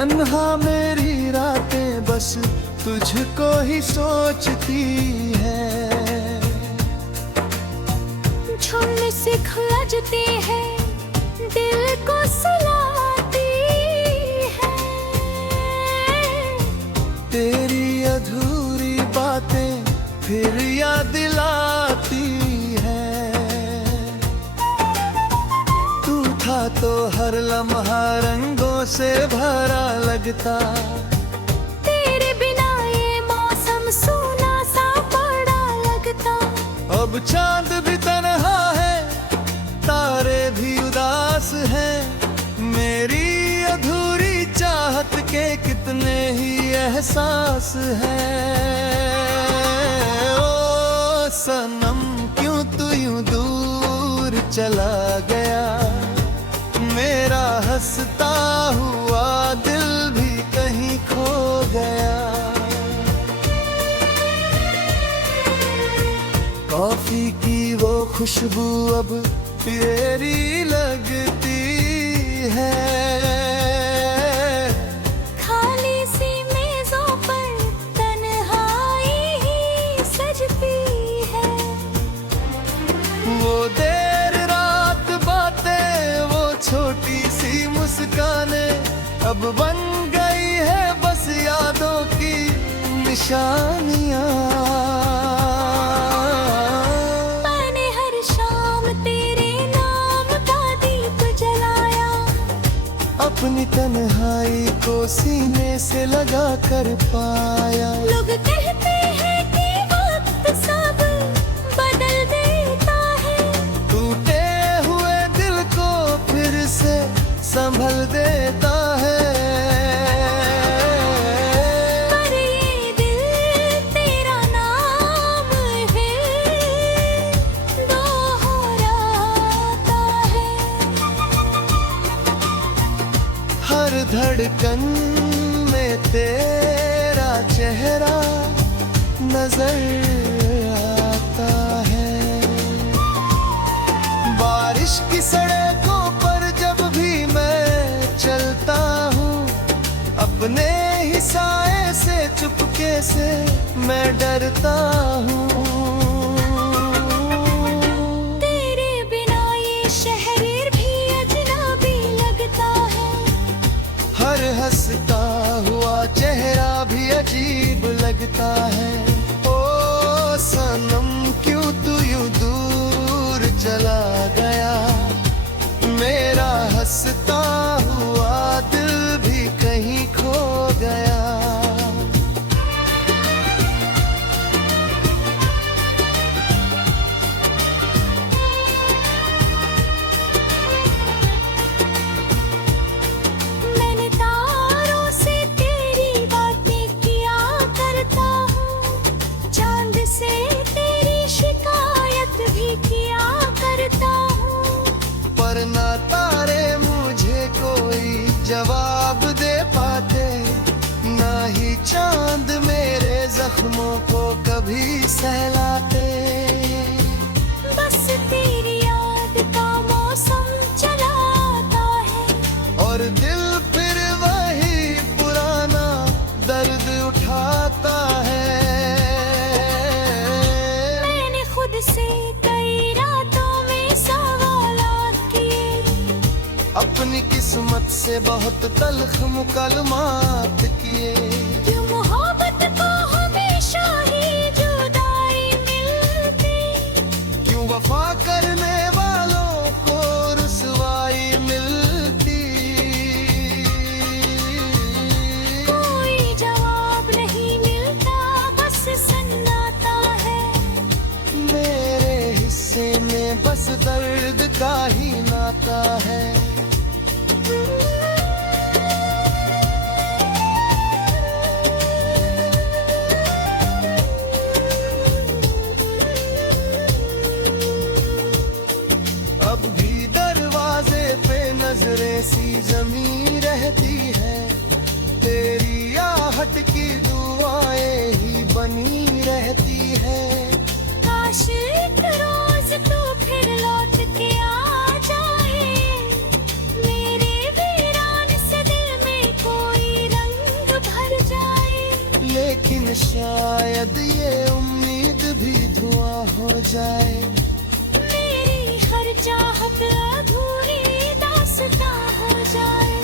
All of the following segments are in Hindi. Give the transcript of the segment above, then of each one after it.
तन्हा मेरी रातें बस तुझको ही सोचती है। छोड़ने से खलजती है, दिल को सुलाती है। तेरी अधूरी बातें फिर याद दिलाती है। तू था तो हर लम्हा रंगों से भरा लगता। तेरे बिना ये मौसम सूना सा पड़ा लगता। अब चांद भी तन्हा है, तारे भी उदास हैं। मेरी अधूरी चाहत के कितने ही एहसास हैं। ओ सनम क्यों तू यूं दूर चला गया, मेरा हंसता हुआ दिल भी कहीं खो गया। कॉफी की वो खुशबू अब तेरी लगती है। खाली सी मेजों पर तन्हाई ही सजती है। वो देर रात बातें, वो छोटी सी मुस्कानें अब बन गई है बस यादों की निशानियां। मैंने हर शाम तेरे नाम का दीप जलाया। अपनी तन्हाई को सीने से लगा कर पाया। लोग कहते हैं कि वक्त सब बदल देता है। टूटे हुए दिल को फिर से संभल देता है। पर ये दिल तेरा नाम फिर दोहराता है। हर धड़कन में तेरा चेहरा नजर आता है। बारिश की सड़कों पर जब भी मैं चलता हूँ, अपने ही साए से चुपके से मैं डरता हूँ। तेरे बिना ये शहर भी अजनबी लगता है। हर हंसता हुआ चेहरा भी अजीब लगता है। ओ सनम क्यों तू यूं दूर चला गया, मेरा हंसता हुआ दिल भी कहीं खो गया। मैंने तारों से तेरी बातें किया करता हूँ। चांद से तेरी शिकायत भी किया करता हूँ। पर ना तारे मुझे कोई जवाब दे पाते, ना ही चांद मेरे जख्मों को कभी सहलाते। बस तेरी याद का मौसम चला आता है। और दिल फिर वही पुराना दर्द उठाता है। मैंने खुद से कई रातों में सवालात किए। अपनी किस्मत से बहुत तल्ख मुकलमात किए। क्यों मोहब्बत को हमेशा ही जुदाई मिलती। क्यों वफा करने वालों को रुसवाई मिलती। कोई जवाब नहीं मिलता, बस सन्नाटा है। मेरे हिस्से में बस दर्द का ही नाता है। अब भी दरवाजे पे नजरें सी जमी रहती है। तेरी आहट की दुआएं ही बनी रहती है। काश एक रोज तू फिर लौट के आ जाए। मेरे वीरान से दिल में कोई जाए। मेरी हर चाहत अधूरी दास्तां हो जाए।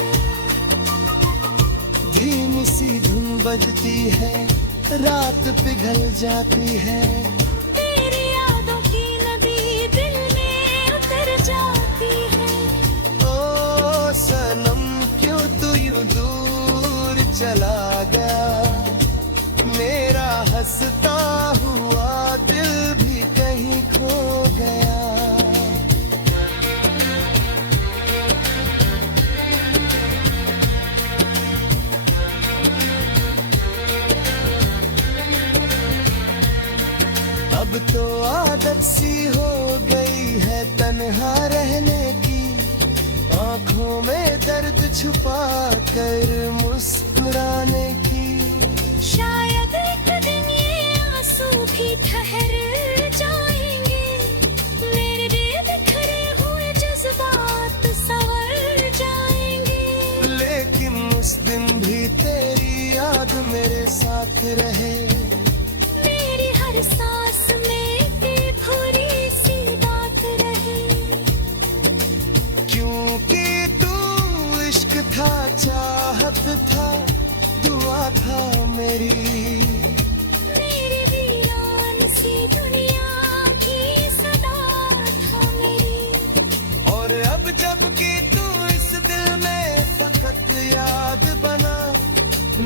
धीमी सी धुन बजती है, रात पिघल जाती है। तेरी यादों की नदी दिल में उतर जाती है। ओ सनम क्यों तू यूं दूर चला गया, मेरा हंसता हुआ दिल भी कहीं खो गया। अब तो आदत सी हो गई है तन्हा रहने की, आंखों में दर्द छुपा कर मुस्कुराने की। शायद एक दिन ये आंसू भी ठहर जाएंगे, मेरे बिखरे हुए जज्बात संवर जाएंगे। लेकिन उस दिन भी तेरी याद मेरे साथ रहे। मेरी हर सांस में ये थोड़ी सी बात रहे। क्योंकि तू इश्क था, चाहत था, दुआ था मेरी। मेरी वीरान सी दुनिया की सदा था मेरी। और अब जब कि तू इस दिल में फकत याद बना,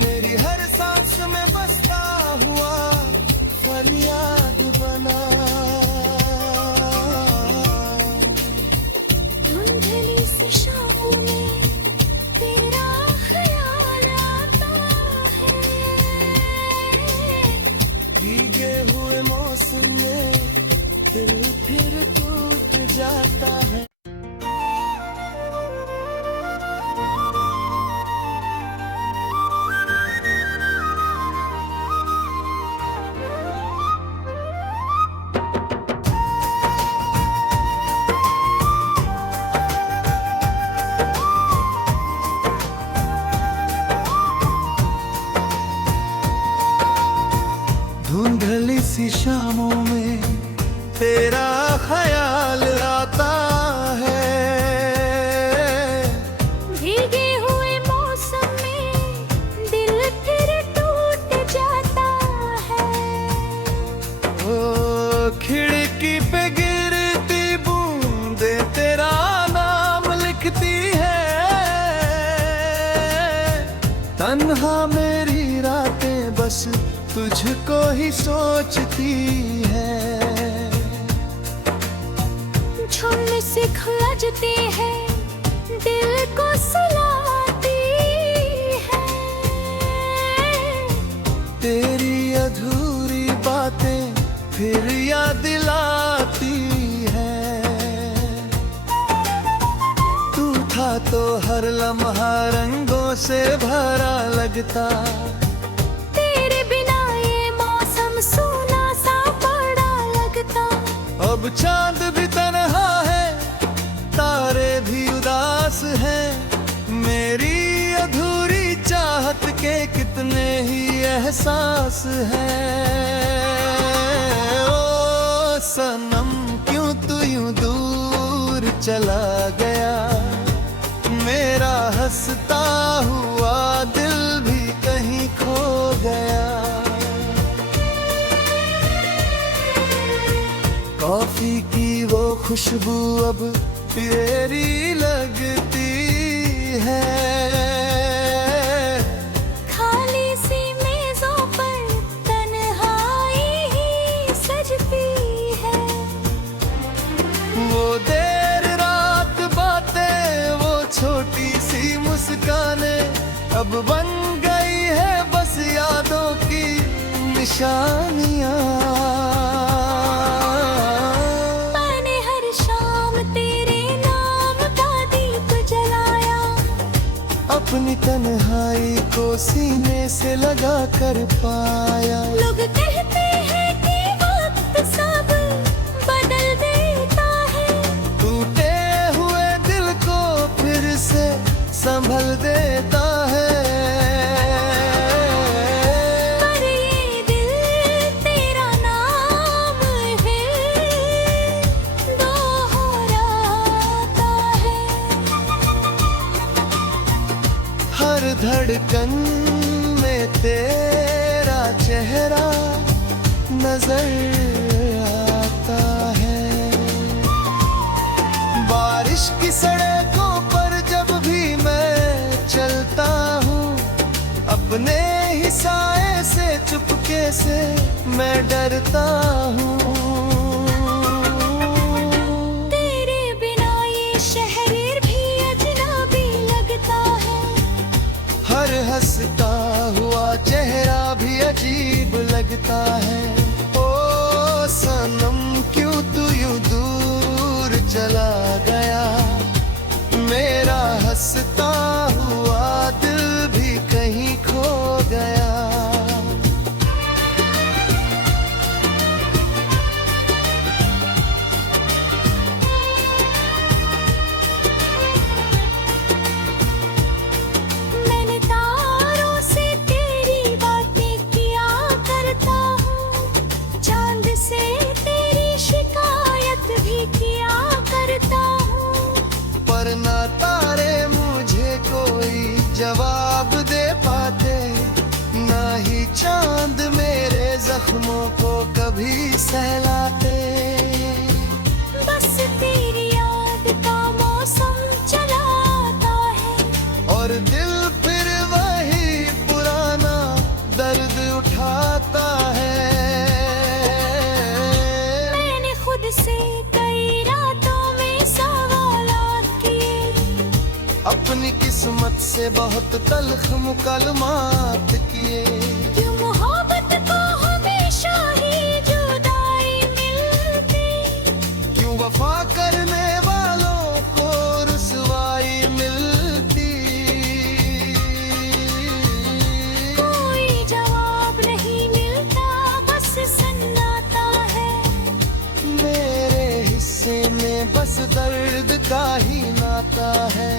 मेरी हर सांस में बसता हुआ फरियाद बना। धुंधली सी शामों में तेरा ख्याल आता है। भीगे हुए मौसम में दिल फिर टूट जाता है। धुंधली सी शामों में तेरा ख्याल आता है। भीगे हुए मौसम में दिल फिर टूट जाता है। ओ खिड़की पे गिरती बूंदे तेरा नाम लिखती है। तन्हा मेरी रातें बस तुझको ही सोचती है। छोड़ने से खुलजती है, दिल को सुलाती है। तेरी अधूरी बातें फिर याद दिलाती है। तू था तो हर लम्हा रंगों से भरा लगता। तेरे बिना ये मौसम सूना सा पड़ा लगता। अब चांद भी तन्हा है, तारे भी उदास हैं। मेरी अधूरी चाहत के कितने ही एहसास हैं। ओ सनम क्यों तू यूं दूर चला गया, मेरा हंसता हुआ दिल भी कहीं खो गया। कॉफी की वो खुशबू अब तेरी लगती है। खाली सी मेजों पर तन्हाई ही सजती है। वो देर रात बातें, वो छोटी सी मुस्कानें अब बन गई है बस यादों की निशानियां। मैंने हर शाम तेरे नाम का दीप जलाया। अपनी तन्हाई को सीने से लगा कर पाया। लोग कहते हैं कि वक्त सब बदल देता है। टूटे हुए दिल को फिर से संभल देता है। पर ये दिल तेरा नाम फिर धड़कन में तेरा चेहरा नजर आता है। बारिश की सड़कों पर जब भी मैं चलता हूँ, अपने ही साए से चुपके से मैं डरता हूँ। तेरे बिना ये शहर भी अजनबी लगता है। हर हंसता हुआ चेहरा भी अजीब लगता है। ओ सनम क्यों तू यूं दूर चला गया, मेरा हंसता हुआ दिल भी कहीं खो गया। मैंने तारों से तेरी बातें किया करता हूँ, चांद से तेरी शिकायत भी किया करता हूँ। पर ना तारे मुझे कोई जवाब दे पाते, ना ही चांद मेरे जख्मों को कभी सहलाते। बस तेरी याद का मौसम चला आता है, और दिल फिर वही पुराना दर्द उठाता है। मैंने खुद से कई रातों में सवालात किए, अपनी किस्मत से बहुत तल्ख मुकलमात किए। क्यों मोहब्बत को हमेशा ही जुदाई मिलती, क्यों वफा करने वालों को रुसवाई मिलती। कोई जवाब नहीं मिलता, बस सन्नाटा है। मेरे हिस्से में बस दर्द का ही नाता है।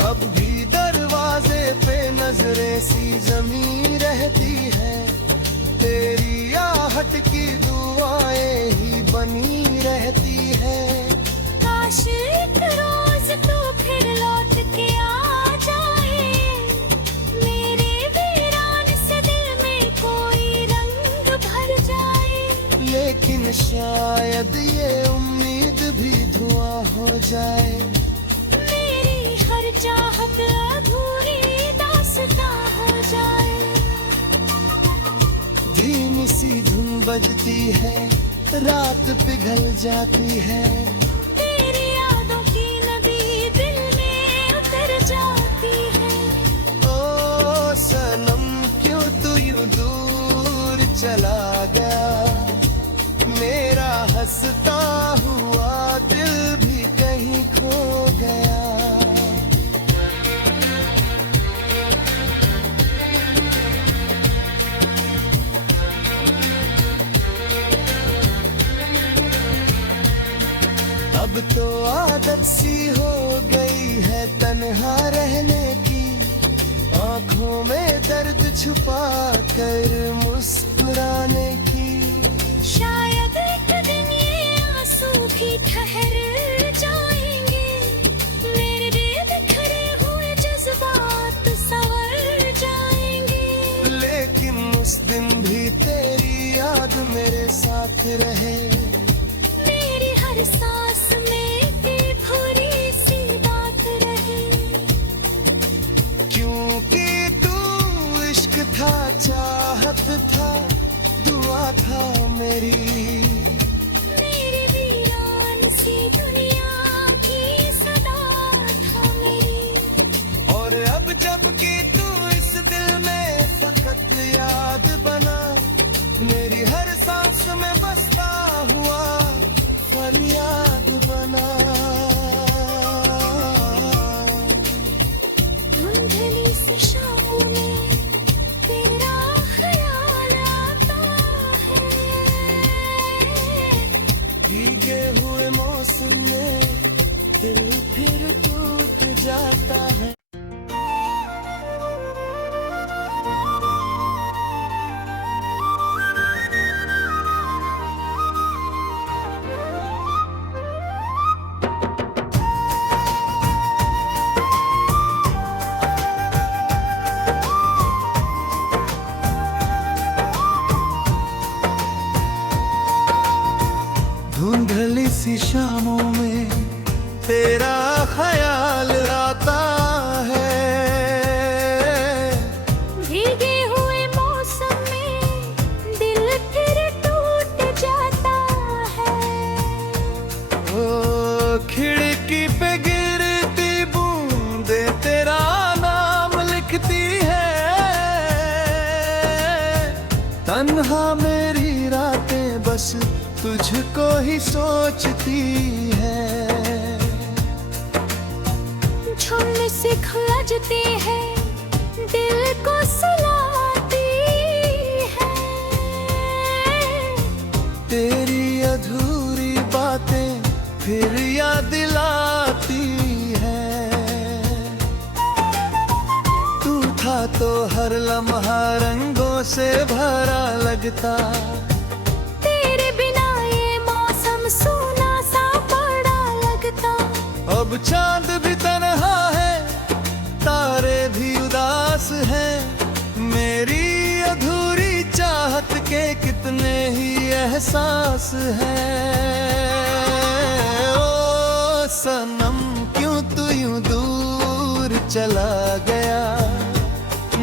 अब भी दरवाजे पे नजरें सी जमी रहती है, तेरी आहट की दुआएं ही बनी रहती है। काश एक रोज तू फिर लौट के आ जाए, मेरे वीरान से दिल में कोई रंग भर जाए। लेकिन शायद ये उम्मीद भी धुआं हो जाए। मेरी हर चाहत अधूरी दास्तां हो जाए। धीमी सी धुन बजती है, रात पिघल जाती है। तेरी यादों की नदी दिल में उतर जाती है। ओ सनम क्यों तू यूं दूर चला गया, मेरा हंसता हुआ दिल भी कहीं खो गया। अब तो आदत सी हो गई है तन्हा रहने की, आंखों में दर्द छुपा कर मुस्कुराने की। शायद एक दिन ये आंसू भी ठहर जाएंगे, मेरे बिखरे हुए जज्बात संवर जाएंगे। लेकिन उस दिन भी तेरी याद मेरे साथ रहे। मेरी हर सांस में एक थोड़ी सी बात रहे। क्योंकि तू इश्क था, चाहत था, दुआ था मेरी। मेरी वीरान सी दुनिया की सदा था मेरी। और अब जब कि तू इस दिल में फकत याद बना, मेरी हर सांस में बसता हुआ फरियाद बना। धुंधली सी शामों में तेरा ख्याल आता है, भीगे हुए मौसम में दिल फिर टूट जाता है। तन्हा मेरी रातें बस तुझको ही सोचती है। झुंड से खलजती है, दिल को सुलाती है। तेरी अधूरी बातें फिर याद दिलाती है। तू था तो हर लम्हा रंगों से भरा लगता। तेरे बिना ये मौसम सूना सा पड़ा लगता। अब चांद भी तन्हा है, तारे भी उदास हैं। मेरी अधूरी चाहत के कितने ही एहसास हैं। ओ सनम क्यों तू यूं दूर चला गया,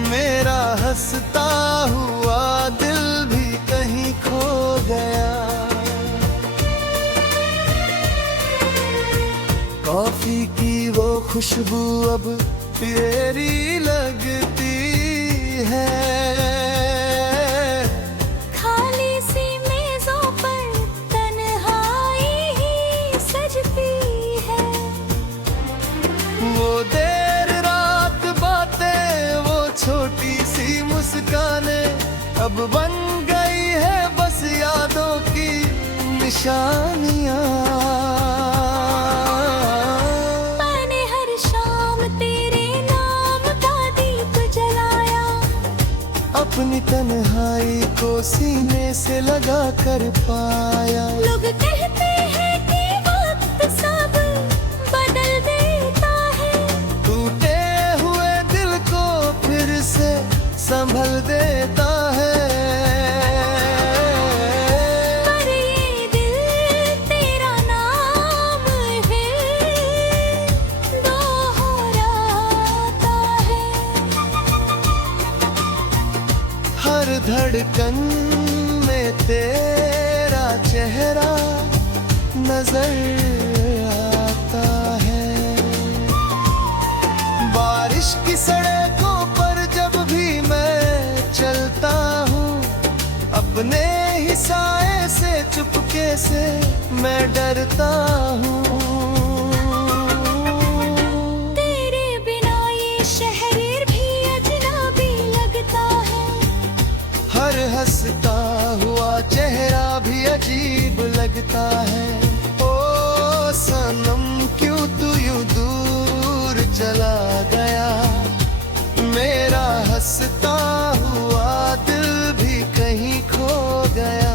मेरा हंसता हुआ दिल भी कहीं खो गया। कॉफी की वो खुशबू अब तेरी लगती है। खाली सी मेजों पर तन्हाई ही सजती है। वो देर रात बातें, वो छोटी सी मुस्कानें अब बन गई है बस यादों की निशानियां। मैंने हर शाम तेरे नाम का दीप जलाया। अपनी तन्हाई को सीने से लगा कर पाया। लोग कहते हैं कि वक्त सब बदल देता है। टूटे हुए दिल को फिर से संभल देता है। पर ये दिल तेरा नाम फिर दोहराता है। हर धड़कन में तेरा चेहरा नजर आता है। बारिश की सड़कों पर जब भी मैं चलता हूँ, अपने ही साए से चुपके से मैं डरता हूँ। तेरे बिना ये शहर भी अजनबी लगता है। हर हंसता हुआ चेहरा भी अजीब लगता है। ओ सनम क्यों तू यूं दूर चला गया, मेरा हंसता हुआ दिल भी कहीं खो गया।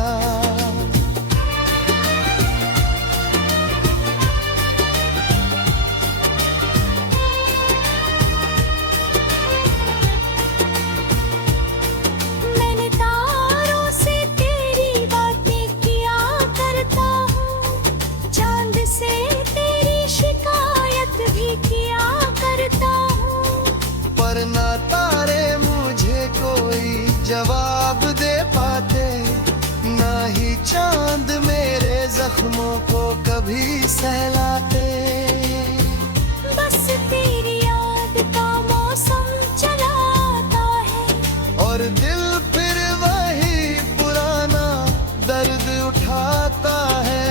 मैंने तारों से तेरी बातें किया करता हूँ। चांद से तेरी शिकायत भी किया करता हूँ। पर ना तारे मुझे कोई जवाब दे पाते, ना ही चांद मेरे जख्मों को कभी सहलाते। बस तेरी याद का मौसम चला आता है। और दिल फिर वही पुराना दर्द उठाता है।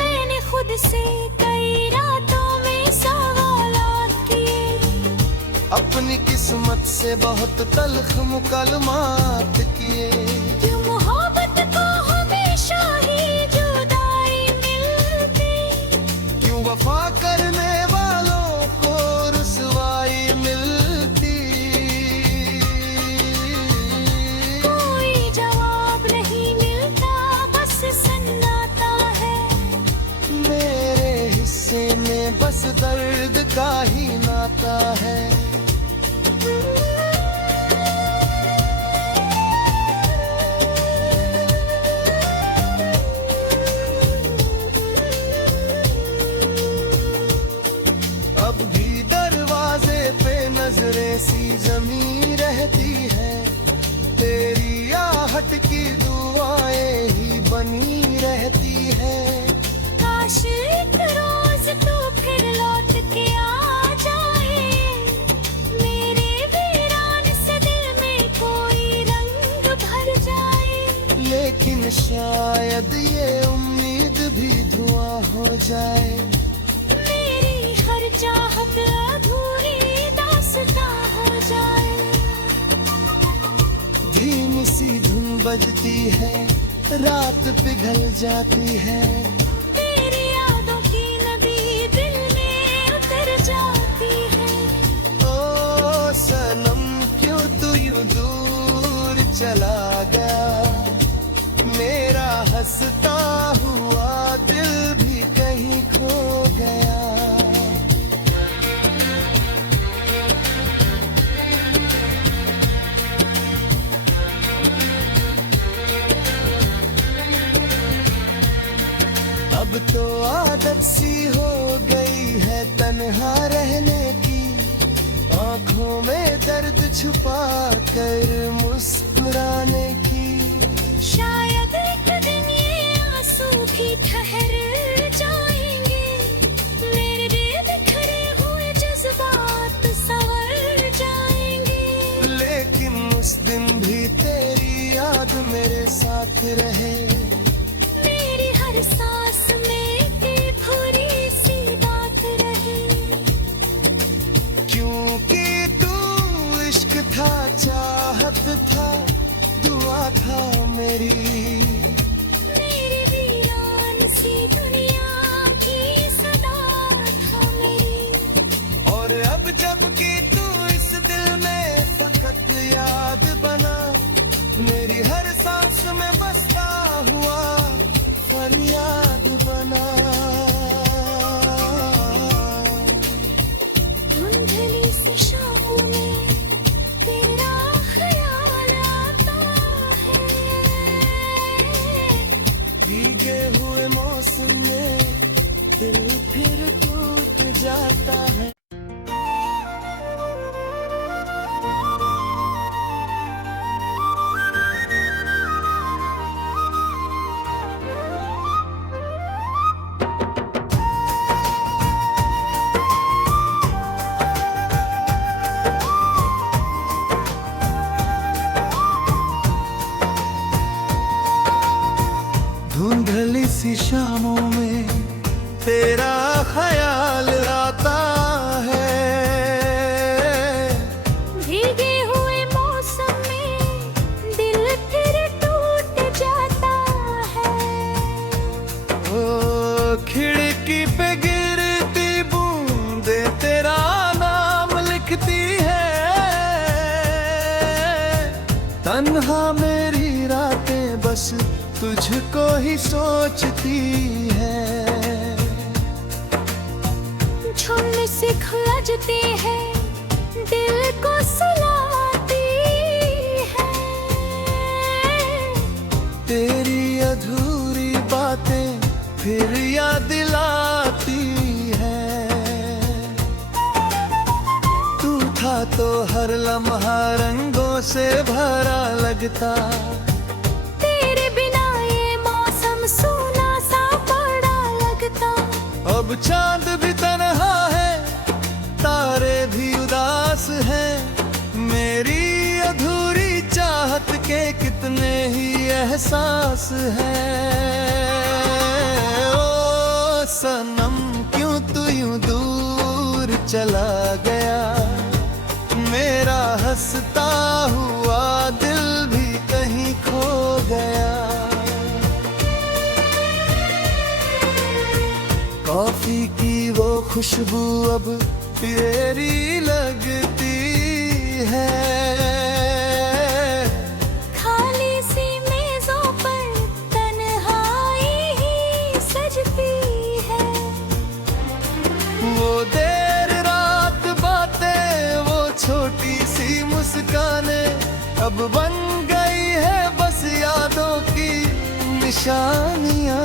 मैंने खुद से कई रातों में सवालात किए। अपनी किस्मत से बहुत तल्ख मुकलमात किए। क्यों मोहब्बत को हमेशा ही जुदाई मिलती। क्यों वफा करने वालों को रुसवाई मिलती। कोई जवाब नहीं मिलता, बस सन्नाटा है। मेरे हिस्से में बस दर्द का ही नाता है। अब भी दरवाजे पे नजरें सी जमी रहती है। तेरी आहट की दुआएं ही बनी रहती है। काश एक रोज तू फिर लौट के आ जाए। मेरे वीरान से दिल में कोई जाए। मेरी हर चाहत अधूरी दास्तां हो जाए। धीमी सी धुन बजती है, रात पिघल जाती है। तेरी यादों की नदी दिल में उतर जाती है। ओ सनम क्यों तू यूं दूर चला गया, मेरा हंसता हुआ दिल भी कहीं खो गया। अब तो आदत सी हो गई है तन्हा रहने की, आंखों में दर्द छुपा कर मुस्कुराने की। शायद एक दिन ये आंसू भी ठहर जाएंगे, मेरे बिखरे हुए जज्बात संवर जाएंगे। लेकिन उस दिन भी तेरी याद मेरे साथ रहे। मेरी हर सांस में एक थोड़ी सी बात रहे। क्योंकि तू इश्क था, चाहत था, दुआ था मेरी। मेरी वीरान सी दुनिया की सदा था मेरी। और अब जब कि तू इस दिल में फकत याद बना, मेरी हर सांस में बसता हुआ फरियाद बना। धुंधली सी शामों में तेरा ख्याल आता है। भीगे हुए मौसम में दिल फिर टूट जाता है। धुंधली सी शामों में तेरा ख्याल आता है। भीगे हुए मौसम में दिल फिर टूट जाता है। ओ खिड़की पे गिरती बूंदे तेरा नाम लिखती है। तन्हा मेरी रातें बस तुझको ही सोचती है। छोड़ने से खलजती है, दिल को सुलाती है। तेरी अधूरी बातें फिर याद दिलाती है। तू था तो हर लम्हा रंगों से भरा लगता। तेरे बिना ये मौसम सूना सा पड़ा लगता। अब चांद भी तन्हा है, तारे भी उदास हैं। मेरी अधूरी चाहत के कितने ही एहसास हैं। ओ सनम क्यों तू यूं दूर चला गया, मेरा हंसता हुआ दिल भी कहीं खो गया। कॉफी की वो खुशबू अब तेरी लगती है। खाली सी मेजों पर तन्हाई ही सजती है। वो देर रात बातें, वो छोटी सी मुस्कानें अब बन गई है बस यादों की निशानियां।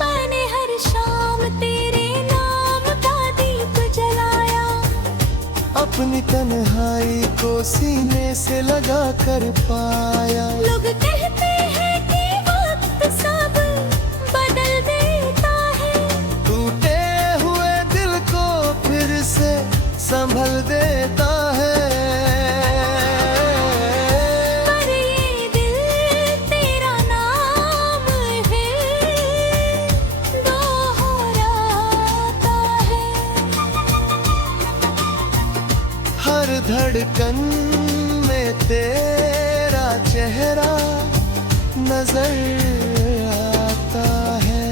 मैंने हर शाम तेरे नाम का दीप जलाया। अपनी तन्हाई को सीने से लगा कर पाया। लोग कहते हैं कि वक्त सब बदल देता है। टूटे हुए दिल को फिर से संभल देता है। पर ये दिल तेरा नाम फिर धड़कन में तेरा चेहरा नजर आता है।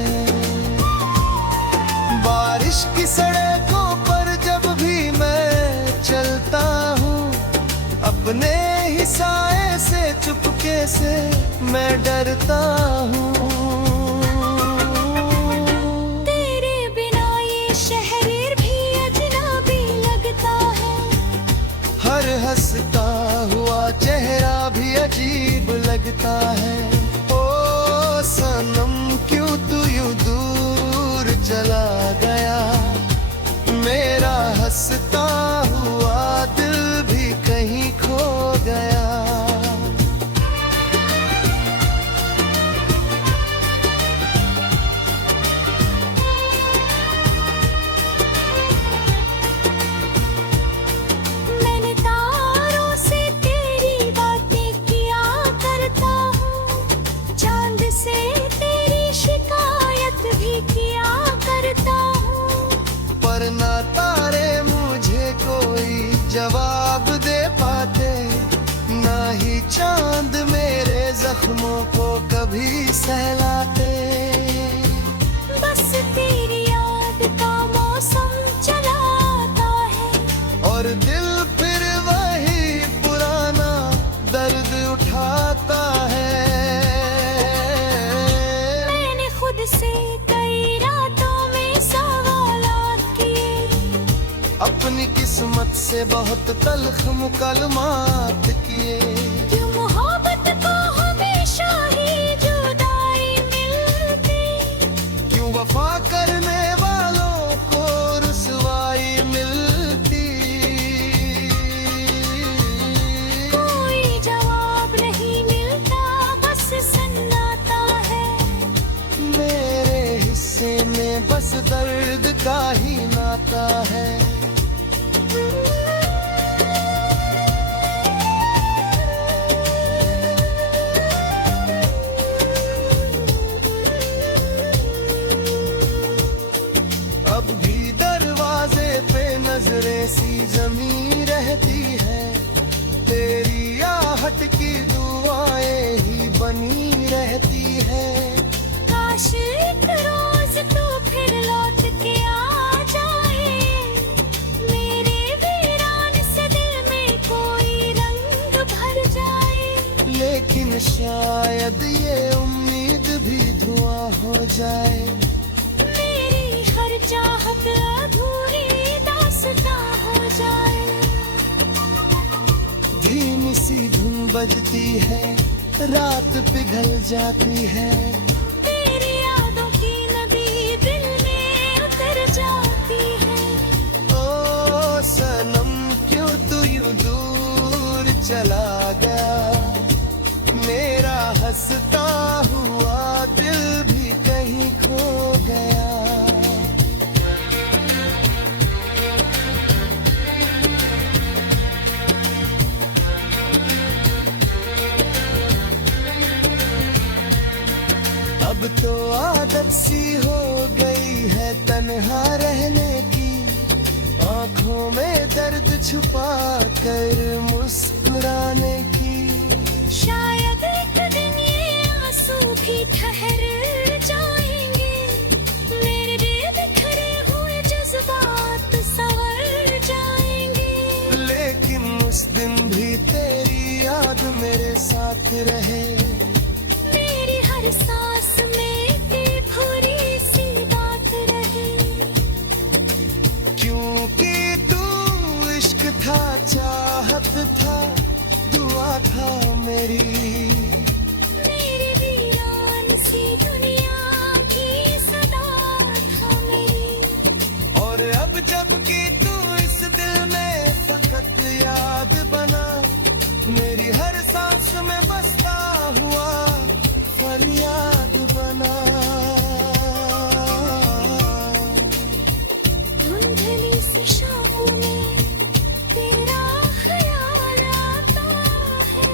बारिश की सड़कों पर जब भी मैं चलता हूँ, अपने ही साए से चुपके से मैं डरता हूँ। तेरे बिना ये शहर भी अजनबी लगता है। हर हंसता हुआ चेहरा भी अजीब लगता है। ओ सनम क्यों तू यूं दूर चला गया, मेरा हंसता हुआ दिल भी कहीं खो गया। मैंने तारों से तेरी बातें किया करता हूँ, चांद से तेरी शिकायत भी किया करता हूँ। पर ना तारे मुझे कोई जवाब दे पाते, ना ही चांद मेरे जख्मों को कभी सहलाते। बस तेरी याद का मौसम चला आता है, और दिल फिर वही पुराना दर्द उठाता है। मैंने खुद से कई रातों में सवालात किए, अपनी किस्मत से बहुत तल्ख मुकलमात किए। क्यों मोहब्बत को हमेशा ही जुदाई मिलती, क्यों वफा करने वालों को रुसवाई मिलती। कोई जवाब नहीं मिलता, बस सन्नाटा है। मेरे हिस्से में बस दर्द का ही नाता है। अब भी दरवाजे पे नजरें सी जमी रहती है, तेरी आहट की दुआएं ही बनी रहती है। काश एक रोज तू फिर लौट के आ जाए, मेरे वीरान से दिल में कोई रंग भर जाए। लेकिन शायद ये उम्मीद भी धुआं हो जाए। मेरी हर चाहत अधूरी दास्तां हो जाए। धीमी सी धुन बजती है, रात पिघल जाती है। तेरी यादों की नदी दिल में उतर जाती है। ओ सनम क्यों तू यूं दूर चला गया, मेरा हंसता हुआ दिल भी कहीं खो गया। अब तो आदत सी हो गई है तन्हा रहने की, आंखों में दर्द छुपा कर मुस्कुराने की। शायद एक दिन ये आंसू भी ठहर जाएंगे, मेरे बिखरे हुए जज्बात संवर जाएंगे। लेकिन उस दिन भी तेरी याद मेरे साथ रहे। मेरी हर सांस में ये भूरी सी बात रहे। क्योंकि तू इश्क था, चाहत था, दुआ था मेरी। मेरी वीरान सी दुनिया की सदा था मेरी। और अब जब कि तू इस दिल में फकत याद बना, मेरी हर सांस में बसता हुआ फरियाद बना। धुंधली सी शामों में तेरा ख्याल आता है।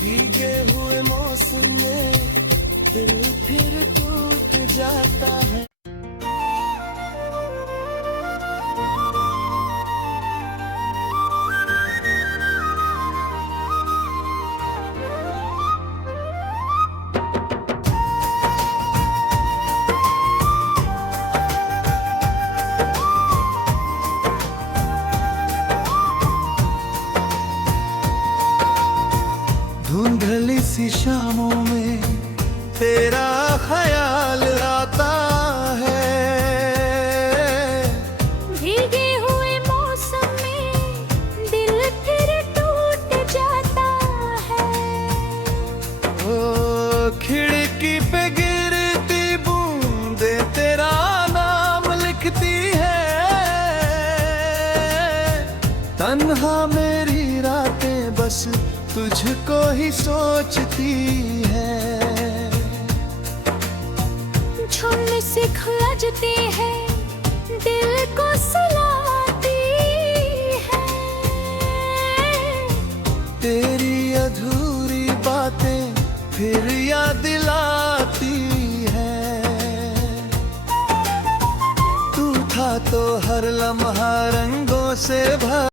भीगे हुए मौसम में दिल फिर टूट जाता है। तन्हा मेरी रातें बस तुझको ही सोचती है। छोड़ने से खुलजती है, दिल को सुलाती है। तेरी अधूरी बातें फिर याद दिलाती है। तू था तो हर लम्हा रंगों से भरा।